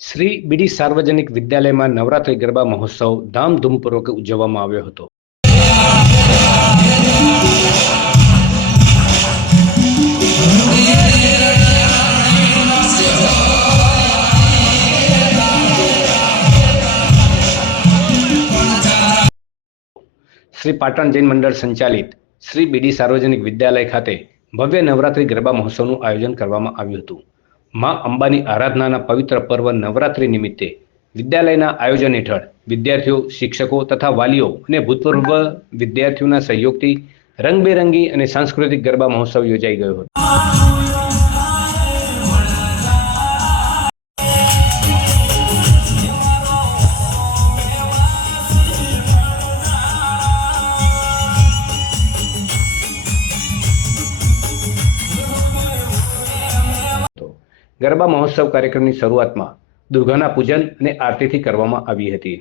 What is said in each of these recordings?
શ્રી બીડી સાર્વજનિક વિદ્યાલયમાં નવરાત્રિ ગરબા મહોત્સવ ધામધૂમપૂર્વક ઉજવવામાં આવ્યો હતો। શ્રી પાટણ જૈન મંડળ સંચાલિત શ્રી બીડી સાર્વજનિક વિદ્યાલય ખાતે ભવ્ય નવરાત્રિ ગરબા મહોત્સવનું આયોજન કરવામાં આવ્યું હતું। મા અંબાની આરાધનાના પવિત્ર પર્વ નવરાત્રિ નિમિત્તે વિદ્યાલયના આયોજન હેઠળ વિદ્યાર્થીઓ, શિક્ષકો તથા વાલીઓ અને ભૂતપૂર્વ વિદ્યાર્થીઓના સહયોગથી રંગબેરંગી અને સાંસ્કૃતિક ગરબા મહોત્સવ યોજાઈ ગયો હતો। ગરબા મહોત્સવ કાર્યક્રમની શરૂઆતમાં દુર્ગાના પૂજન અને આરતીથી કરવામાં આવી હતી।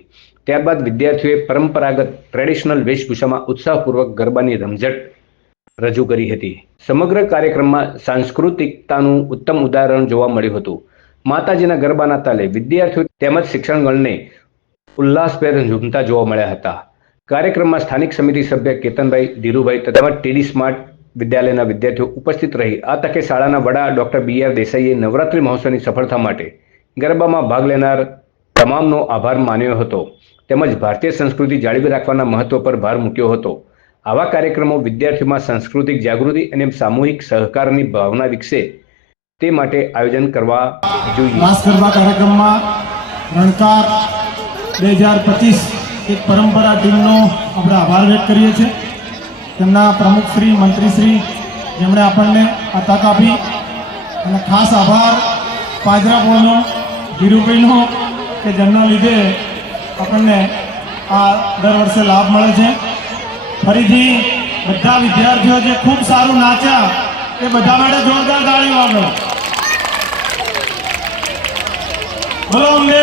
ત્યારબાદ વિદ્યાર્થીઓએ પરંપરાગત ટ્રેડિશનલ વેશભૂષામાં ઉત્સાહપૂર્વક ગરબાની રમઝટ રજૂ કરી હતી। સમગ્ર કાર્યક્રમમાં સાંસ્કૃતિકતાનું ઉત્તમ ઉદાહરણ જોવા મળ્યું હતું। માતાજીના ગરબાના તાલે વિદ્યાર્થીઓ તેમજ શિક્ષણગણને ઉલ્લાસભેર ઝૂમતા જોવા મળ્યા હતા। કાર્યક્રમમાં સ્થાનિક સમિતિ સભ્ય કેતનભાઈ, ધીરુભાઈ તથા ટીડી સ્માર્ટ વિદ્યાલયના વિદ્યાર્થીઓ ઉપસ્થિત રહી આ તકે શાળાના વડા ડોક્ટર BR દેસાઈએ નવરાત્રિ મહોત્સવની સફળતા માટે ગરબામાં ભાગ લેનાર તમામનો આભાર માન્યો હતો તેમજ ભારતીય સંસ્કૃતિ જાળવી રાખવાના મહત્વ પર ભાર મૂક્યો હતો। આવા કાર્યક્રમો વિદ્યાર્થીઓમાં સાંસ્કૃતિક જાગૃતિ અને સામૂહિક સહકારની ભાવના વિકસે તે માટે આયોજન કરવા જોઈએ। રાસ ગરબા કાર્યક્રમમાં રણકાર 2025 એક પરંપરા ટીમનો આપણે આભાર વ્યક્ત કરીએ છીએ। તેમના પ્રમુખશ્રી, મંત્રીશ્રી જેમણે આપણને આ તક આપી અને ખાસ આભાર પાજરાપોળનો, ધીરુભાઈનો કે જેમના લીધે આપણને આ દર વર્ષે લાભ મળે છે। ફરીથી બધા વિદ્યાર્થીઓ જે ખૂબ સારું નાચ્યા એ બધા માટે જોરદાર તાળીઓ આપો। બોલો અંબે